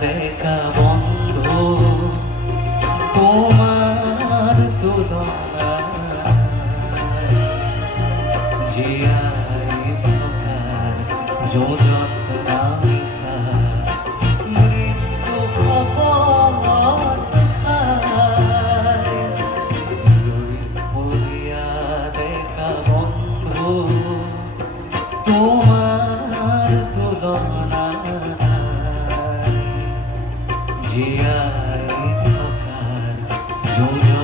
দেখা বন্ধু তোমার তুলনা জিয়াই ধোকার যোজত নামিসা মৃত্যু খবর খায় রই পড়িয়া দেখা বন্ধু তোমার তুলনা জিয়াই ধোকার যোজত